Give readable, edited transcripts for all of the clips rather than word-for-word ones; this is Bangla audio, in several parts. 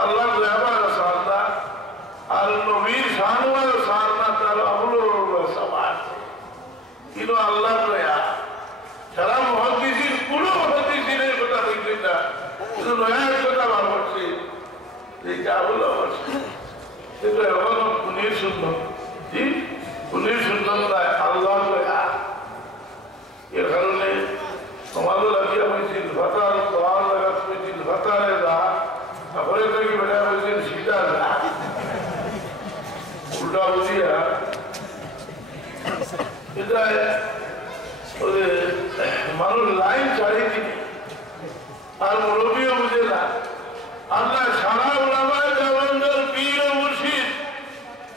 আল্লাহ দয়াবার সারনা আর নবীর শানওয়ার সারনা তার আমলের সবার কিন্তু আল্লাহ দয়া সারা মুহাদ্দিসিন পুরো মুহাদ্দিসিনের কথা বলছেন না শুধু নয়ার কথা বার করছে যে কাবুল করছে এটা এখনো পুনির সুন্দর জি পুনির সুন্দরতায় আল্লাহ দয়া এর কারণে তোমাদের লাগিয়া হয়েছিল ভাতার তোয়ার লাগাত হয়েছিল ভাতারে দা তারপরে থেকে বেড়া হয়েছিল সীতা দা উল্টা বুঝিয়া এটা মানুষ লাইন ছাড়িয়ে দিবে আর মুরব্বীও বুঝে না আল্লাহ সারা উলামায়ে দেওবন্দের পীর ও মুর্শিদ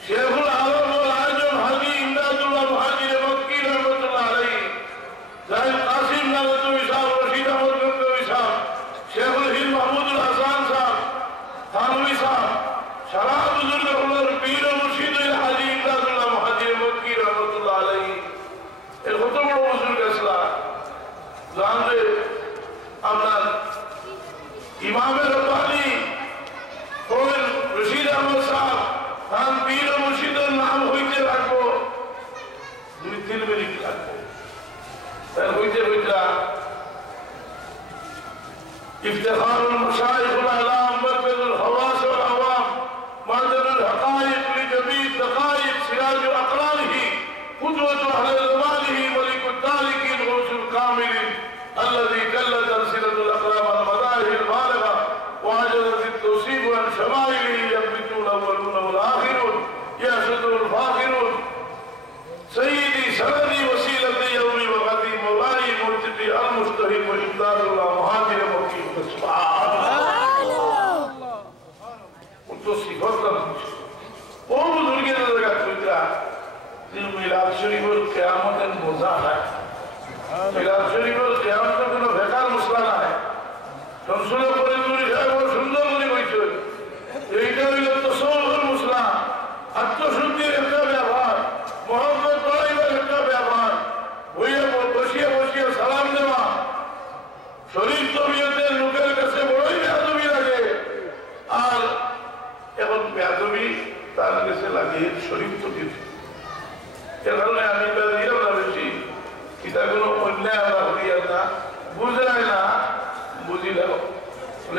শেখুল আলম ওয়াল আজম হাজী ইমদাদুল্লাহ মুহাজির মক্কি রাহমাতুল্লাহ আলাইহি জাহিদ কাসিম নাওয়াতুবি সাহেব রশিদ আহমদ গঙ্গোই সাহেব শেখুল হিন্দ মাহমুদুল হাসান সাহেব থানভী সাহেব সারা বুজুর্গগুলোর পীর ও মুর্শিদ হাজী ইমদাদুল্লাহ মুহাজির মক্কি রাহমাতুল্লাহ আলাইহি এর কত বড় বুজুর্গ আসলা জানলে আপনার ইমামে রব্বানি হলেন রশিদ আহমদ সাহেব তার পীর ও মুর্শিদের নাম হইতে রাখবো 2-3 মিনিট লাগবে তার হইতে হইতা ইফতিখারুল মাশাইখুল আলাম মারকাজুল হাওয়াস ওয়াল আওয়াম মারজানুল হাকায়েক লিজামিদ দাকায়েক সিরাজুল আকরানিহি কুদওয়াতু আহলি জামানিহি মালিকুত তালিকিন গৌসুল কামিলিন الذي كلت ألسنة الأقلام المذاهب البالغة وعجزت التوصيف عن شمائله يثبتون الأولون والآخرون يحسدون الفاخرون سيدي سندي وسيلتي يومي وغدي مولاي مرتقي المجتهد وإمداد الله مهاجر مكي سبحان الله قلت صفات वो बुजुर्ग ने लगा सोचा दिल मिलाद शरीफ और क़यामत मुज़ाहरा মিলাদ শরীফের কিয়ামত কোনো বেকার মশলা না সংসদে পরিচুরি সাহেব সুন্দর করে কইছে এইটা হইল তসৌফের মশলা আত্মশুদ্ধির একটা ব্যবহার মহব্বত করাইবার একটা ব্যবহার হইয়া বসিয়া বসিয়া সালাম দেওয়া শরীর তবিয়তের লোকের কাছে বড়ই বেয়াদবি লাগে আর এখন বেয়াদবি তার কাছে লাগে শরীর তবিয়ত এর কারণে আমি বেরিয়ে না বেশি কিতাবগুলো অন্যায় আমরা হইয়া না বুঝায় না বুঝিলাম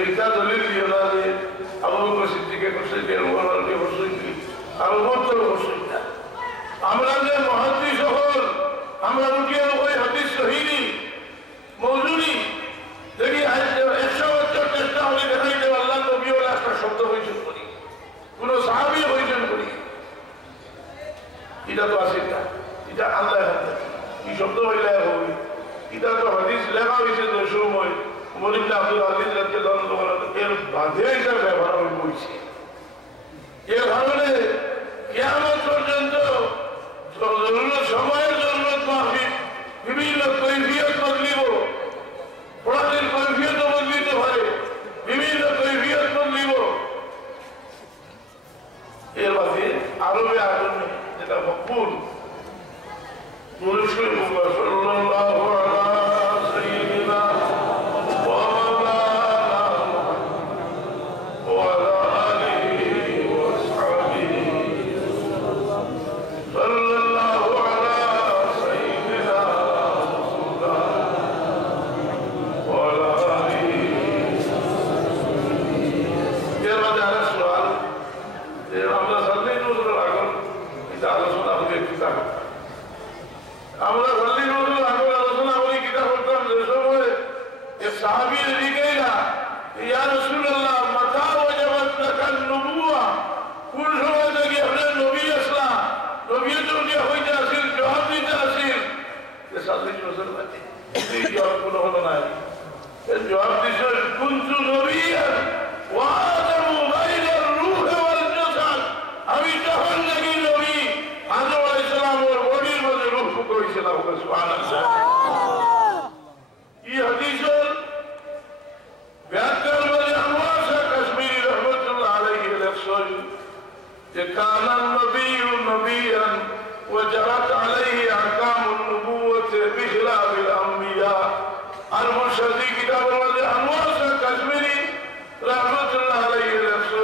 এটা দলিল দিও না যে আবু বকর সিদ্দিকে করছে যে ওমরকে করছে আরো কত করছে আমরা যে মুহাদ্দিস হল আমরা উঠিয়ে ওই হাদিস সহিহি মওজুদি দেখি 100 বছর চেষ্টা হলে দেখাই যে আল্লাহ নবী ওলা একটা শব্দ হয়েছেন করি কোন সাহাবী হয়েছেন করি এটা তো আসে না এটা আল্লাহ হাতে কি শব্দ হইলে হবে এটা তো হাদিস লেখা হয়েছে তো সময় উমর ইবনে আব্দুল আজিজ রাদিয়াল্লাহু আনহু এর বাঁধে এটা ব্যবহার হয়েছে এর কারণে কিয়ামত পর্যন্ত সময়ের জরুরত মাফিক বিভিন্ন কৈফিয়ত বদলিব পড়াদের কৈফিয়ত বদলিতে পারে বিভিন্ন কৈফিয়ত বদলিব এর বাদে আরবে আগুনে যেটা মকবুল মুরশিদ সাল্লাল্লাহু আলা সাইয়্যিদিনা ওয়া মাওলানা ওয়া আলা আলিহি ওয়া আসহাবিহি সাল্লাল্লাহু আলা সাইয়্যিদিনা ওয়া আলা আলিহি এর মধ্যে আর সওয়াল যে আমরা সাল্লাল্লাহু আলাইহি ওয়াসাল্লাম এটা আলোচনা হবে কিতাব আমরা বললি নজরুল আগর আলোচনা করি কিতাব করতাম যে সময় এক সাহাবী জিজ্ঞাসা ইয়া রাসূলুল্লাহ মাতা ওয়াজাবাত লাকান নবুওয়া কোন সময় থেকে আপনার নবী আসলা নবীয়ত উঠিয়া হইতে আসিল জবাব দিতে আসিল যে 40 বছর বাদে এই জবাব কোনো হলো না এর জবাব দিছে কুনতু নবিয়্যান ওয়া আদামু বাইনার রূহ ওয়াল জাসাদ আমি তখন নাকি নবী আদম আলাইহিস সালাম ওর বডির মধ্যে রূহ কইছিলাম সুবহানাল্লাহ এই হাদিসের ব্যাখ্যার মধ্যে আনোয়ার শাহ কাশ্মীরি রাহমাতুল্লাহ আলাইহি লেখছেন যে কানা নবিয়্যু নবিয়ান ওয়া জারাত আলাইহি আহকামুন নবুওয়াতি বিখিলাফিল আমবিয়া আর মুরশিদি কিতাবের মধ্যে আনোয়ার শাহ কাশ্মীরি রাহমাতুল্লাহ আলাইহি লেখছেন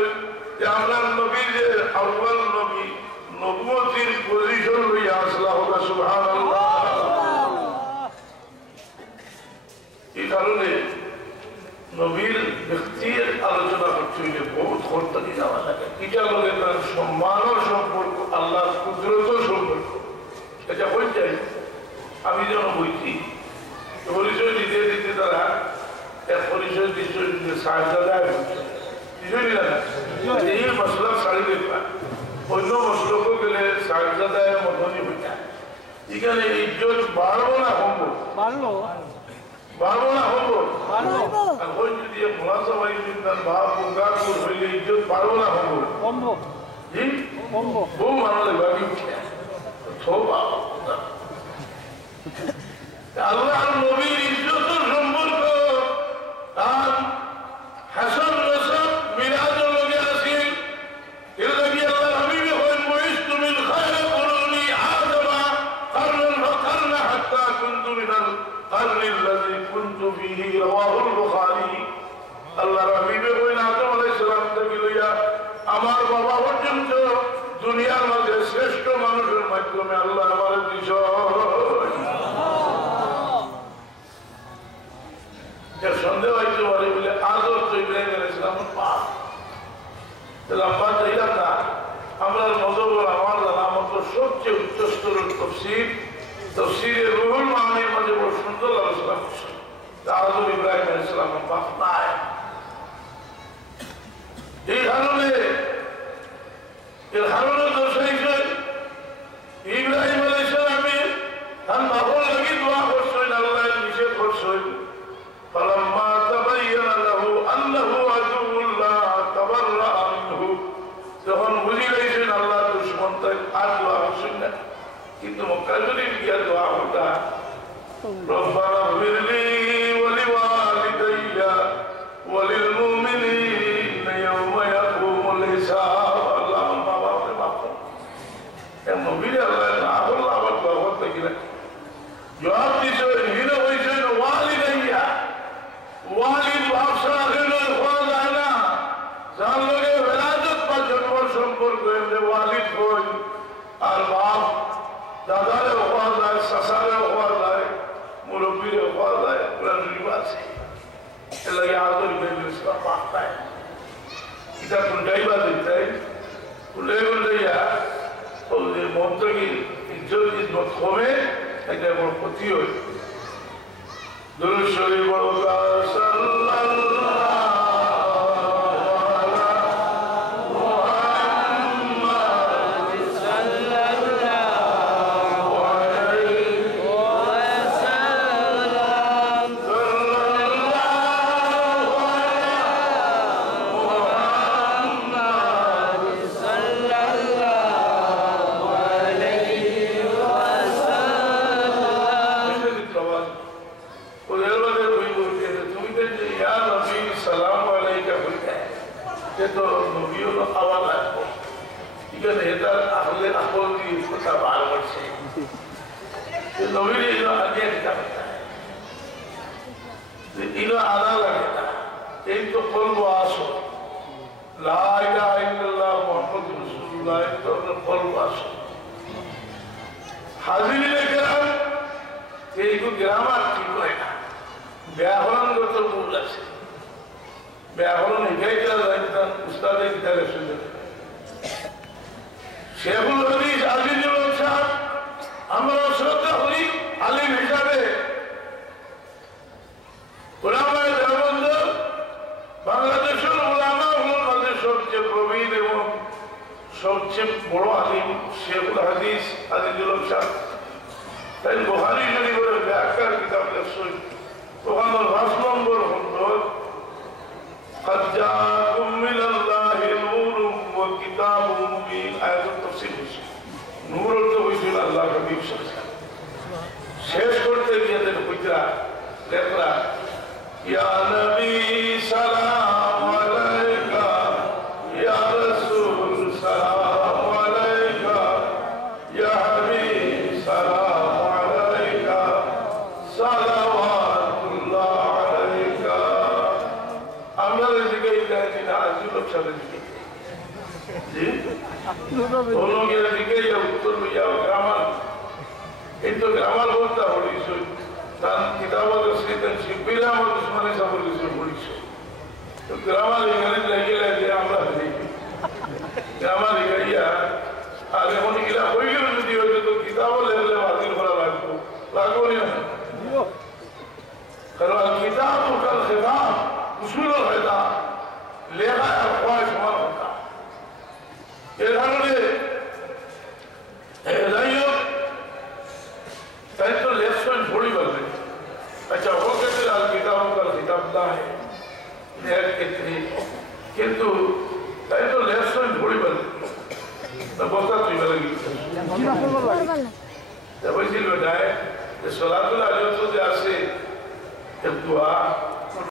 নবীর ব্যক্তির আলোচনা করতে হইলে বহুত খরতাকি যাওয়া লাগে। এটা লোকের সম্মানও সম্পর্ক, আল্লাহ কুদরত সম্পর্ক। এটা বই চাই আমি যেন বইছি পরিচয় দিতে দিতে তারা এক পরিচয় দিতে সাহায্যায় এই মশলা শাড়ি দেখবা অন্য মশলকও গেলে সাহায্যায় মতনই হইতা। এখানে ইজ্জত বাড়বো না কমবো? বাড়বো না কমবো? এখন যদি মহাসভায় ভাব গাছপুর হইলে ইজ্জত বাড়বো না কমবো? জি বহু মানুষ ভাবি আল্লাহর নবীর ইজ্জত সম্পর্ক আর হাসান নসব মিরাজের লগে আছে। এর লাগি আল্লাহর হাবিব হন বয়স্তু মিন খায়রি কুরুনি আদমা কারনান ফাকারনা হাত্তা কুনতু মিনাল কারনিল্লাযী কুনতু ফীহি রাওয়াহুল বুখারী। আল্লাহর হাবিব হন আদম আলাইহিস সালাম থেকে লইয়া আমার বাবা পর্যন্ত দুনিয়ার মধ্যে শ্রেষ্ঠ মানুষের মাধ্যমে আল্লাহ আমার সন্দেহ হইতে পারে বলে আজও তো ইব্রাহিম আলাইহিস সালামের পাপ লম্বা চাইলাম না। আমরা নজর আমার জানা মতো সবচেয়ে উচ্চ স্তরের তফসিরে রুহুল মানির মধ্যে বড় সুন্দর আলোচনা করছে। আজও ইব্রাহিম আলাইহিস সালামের পাপ নাই। এই কারণে দর্শাইছে ইব্রাহিম আলাইহিস সালামের তার বাবার লাগি দোয়া করছেন, আল্লাহ নিষেধ করছেন। فلما تبين له انه عدو الله تبرأ منه যখন বুঝি গেছেন আল্লাহ দুশমন তাই আর দোয়া করছেন না। কিন্তু মক্কা শরীফ গিয়া দোয়া করতা রব্বানা ইগফির লি ওয়া লিওয়ালিদাইয়া ওয়া লিল মুমিনিনা ইয়াওমা ইয়াকুমুল হিসাব। আল্লাহ আমার বাবাকে মাফ করুন। এ নবীর আল্লাহ না বললা আবার দোয়া করতে গিয়ে জবাব দিছে হিনা হইছে ওয়ালিদাইয়া ওয়ালিদ বাদশাহ আখেরের খোয়া যায় না। যার লগে বেলাদত বা জন্ম সম্পর্ক এমনি ওয়ালিদ হই আর বাপ দাদারে খোয়া যায়, শাসারে খোয়া যায়, মুরব্বীরে খোয়া যায়, পুরা রিবা আছে। এর লাগে আদর ইব্রাহিম ইসলাম পাঠায় এটা কোনটাই বা দিতাই উল্লেয়া ওদের মন্ত্রী ইজ্জত কমে এটা বড় ক্ষতি হয়। দুরূদ শরীফ বড় ব্যাকরণগত মূল আছে। ব্যাকরণ এটাই উস্তাদের কিতাবে শুনতে শেখুল হাদিস আজিজুল সাহেব আমরা শ্রদ্ধা করি আলিম হিসাবে উলামায়ে দেওবন্দ বাংলাদেশের উলামা হলের মধ্যে সবচেয়ে প্রবীণ এবং সবচেয়ে বড় আলিম শেখুল হাদিস আজিজুল সাহেব। তাই বুখারী শরীফের ব্যাখ্যার কিতাব লেখছেন ওখানে 5 নম্বর খণ্ড قد جاءكم من الله نور وكتاب مبين آيات التفسير নূর তো হইছিল আল্লাহ হাবিব সাল্লাল্লাহু শেষ করতে গিয়ে দেন কইরা লেখলা ইয়া নবী সালাম আলাইকা ইয়া রাসূল সালাম আলাইকা ইয়া হাবিব সালাম আলাইকা সালাওয়াতুল্লাহ আলাইকা। আমরা এদিকে ইদানিং আজিল সাথে দিকে জি दोनों के दिखे या उत्तर में या ग्रामर इन तो ग्रामर बोलता होड़ी सो तान किताबों के स्थितन शिबिरा और दुश्मनी सब बोली सो होड़ी सो তো গ্রামার এখানে লাগিয়ে যে আমরা দেখি গ্রামার এখাইয়া আর এখন এগুলা হয়ে গেল যদি হয়তো তো কিতাবও লেখলে বাতিল করা লাগবো না কারণ কিতাব তো কাল খেতাব উসুল খেতাব লেখা আর পড়ায় সমান কথা এর কারণে যাই হোক তাই তো লেসন थोड़ी बदले अच्छा हो कहते हैं किताबों का किताबदा है नेट कितनी किंतु ताई तो लेसन थोड़ी बदले तो बहुत अच्छी बदलेगी जब इसी बताए कि सलातुल अजब तो जैसे जब दुआ